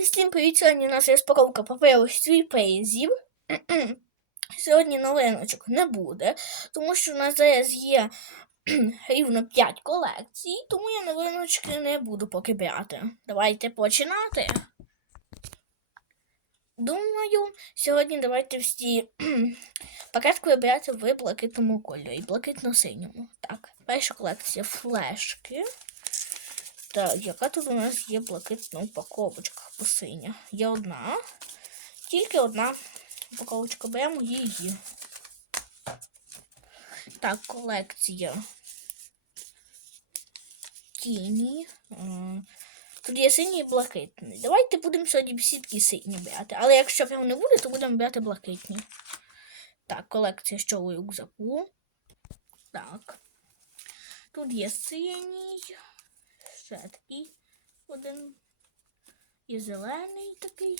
Всім привіт! Сьогодні у нас розпаковка паперових сюрпризів. Сьогодні новиночок не буде, тому що у нас зараз є рівно 5 колекцій, тому я новиночки не буду поки брати. Давайте починати. Думаю, сьогодні давайте всі пакетки вибирати в блакитному кольорі, блакитно-синьому. Так, перша колекція флешки. Так, яка тут у нас є блакитна упаковочка синя? Є одна. Тільки одна упаковочка. Беремо її. Так, колекція. Тіні. Тут є синій і блакитний. Давайте будемо сьогодні всі такі сині брати. Але якщо прямо не буде, то будемо брати блакитні. Так, колекція що у рюкзаку. Так. Тут є синій. Ще такий один. І зелений такий.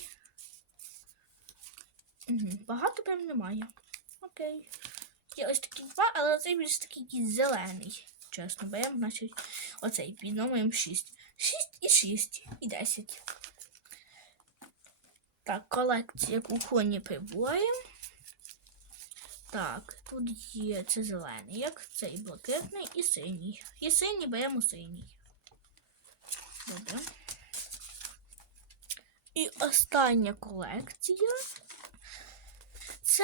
Багато прям немає. Окей. Є ось такі два, але оцей більш такий зелений. Чесно, беремо, значить, оцей під номером 6. 6 і 6 і 10. Так, колекція кухонні прибори. Так, тут є це зелений, як цей блакитний і синій. І синій беремо синій. Добре. І остання колекція. Це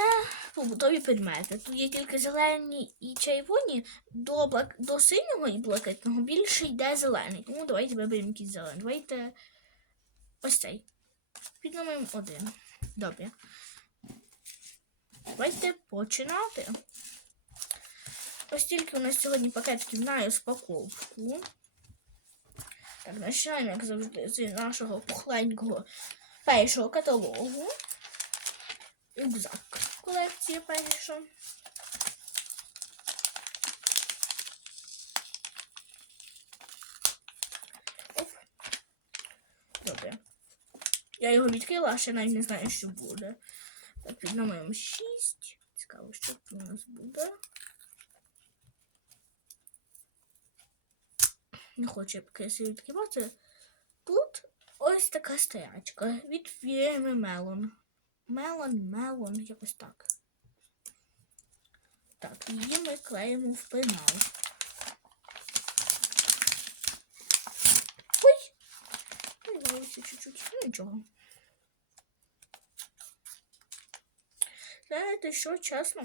побутові предмети. Тут є тільки зелені і червоні, до, блак... до синього і блакитного більше йде зелений. Тому давайте виберемо якийсь зелений. Давайте ось цей. Під номером один. Добре. Давайте починати. Ось тільки у нас сьогодні пакетків на розпаковку. Так, як завжди, з нашого пухленького першого каталогу. Рюкзак. Колекція перша. Добре. Я його відкрила, ще навіть не знаю, що буде. Так, під номером 6. Цікаво, що тут у нас буде. Не поки собі відкривати. Тут ось така стоячка від фірми Мелон. Мелон, мелон, якось так. Так, її ми клеїмо в пенал. Ой! Ну, чуть-чуть. Ну нічого. Знаєте, що чесно?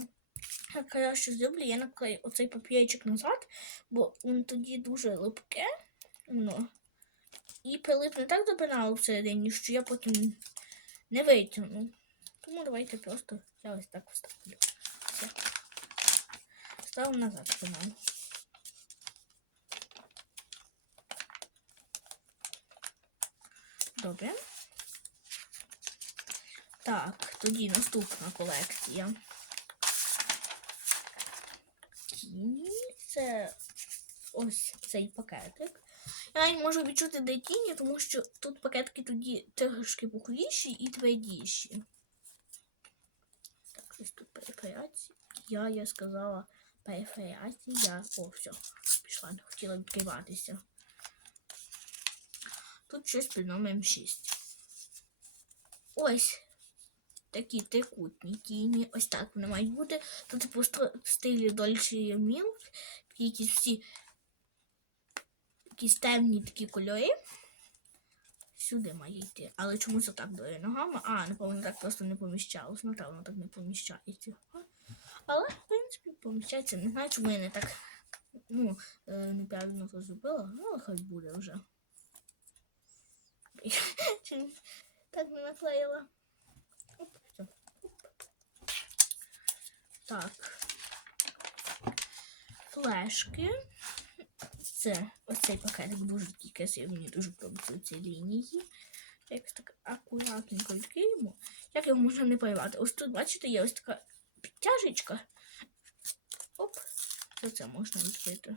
Я краще зроблю, я наклею оцей папірчик назад, бо він тоді дуже липке. Ну, і прилипне так до пеналу всередині, що я потім не витягну. Тому давайте просто я ось так вставлю. Все. Ставимо назад пенал. Добре. Так, тоді наступна колекція. Тіні. Це ось цей пакетик. Я не можу відчути, де тіні, тому що тут пакетки тоді трошки пухліші і твердіші. Так, ось тут периферація. Я, я сказала периферація. О, все, пішла, не хотіла відкриватися. Тут щось під номером 6. Ось такі трикутні тіні. Ось так вони мають бути. Тут по стро- в стилі Dolce. Такі якісь всі якісь темні такі кольори. Сюди має йти. Але чомусь отак до ногами. А, напевно, так просто не поміщалось. Ну, так, воно так не поміщається. Але, в принципі, поміщається. Не знаю, чому я не так ну, е, неправильно то зробила. Ну, хай буде вже. Так не наклеїла. Оп, все. Оп. Так. Флешки. Це ось цей пакетик дуже красивий, мені дуже подобаються ці лінії. Як так акуратненько відкриємо. Як його можна не порвати? Ось тут, бачите, є ось така підтяжечка. Оп, це це можна відкрити.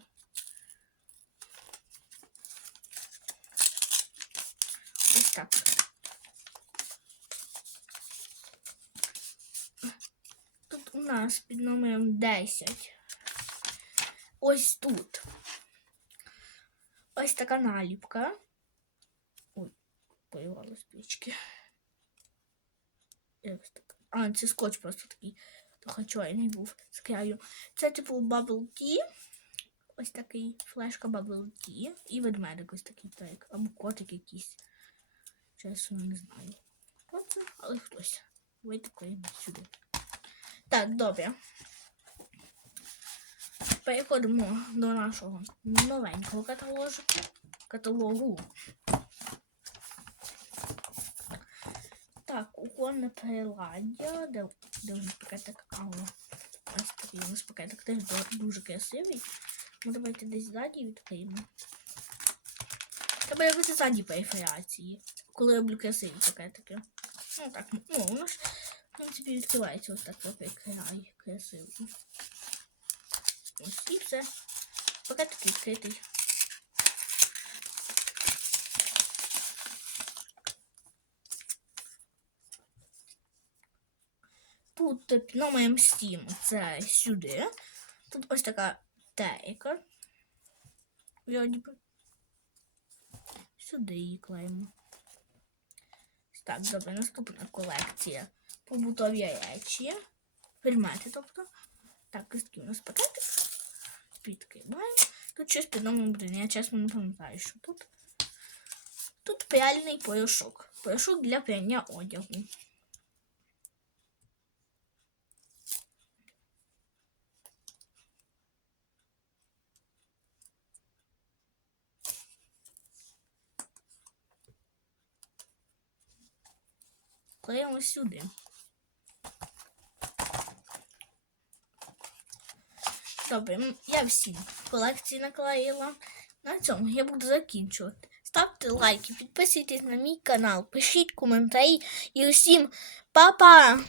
Ось так. Тут у нас під номером 10. Ось тут. Ось така наліпка. Ой. Як так? А, це скотч просто такий трохи чорний був з краю. Це типу Bubble Tea. Ось такий флешка Bubble Tea. І ведмедик ось такий так. Або котик якийсь. Чесно, не знаю. Хто це? Але хтось. Ви такої сюди. Так, добре. Переходимо до нашого новенького каталожку. Каталогу. Так, угонне приладдя. Де, пакетик? Ось такий у нас пакетик теж дуже красивий. Ну, давайте десь ззаді відкриємо. Треба робити ззаді периферації, коли роблю красиві пакетики. Ну так, ну, воно ж, в принципі, відкривається ось так край красиво. Ось і все. Пакетик відкритий. Тут під номером Steam це сюди. Тут ось така тейка. Сюди її клеїмо. Так, добре, наступна колекція. Побутові речі. Предмети, тобто. Так, такий у нас пакетик. Підкриваємо. Тут щось під номером один. Я чесно не пам'ятаю, що тут. Тут пряльний порошок. Порошок для пряння одягу. Клеїмо сюди. Добре, я всі колекції наклеїла. На цьому я буду закінчувати. Ставте лайки, підписуйтесь на мій канал, пишіть коментарі і усім па-па!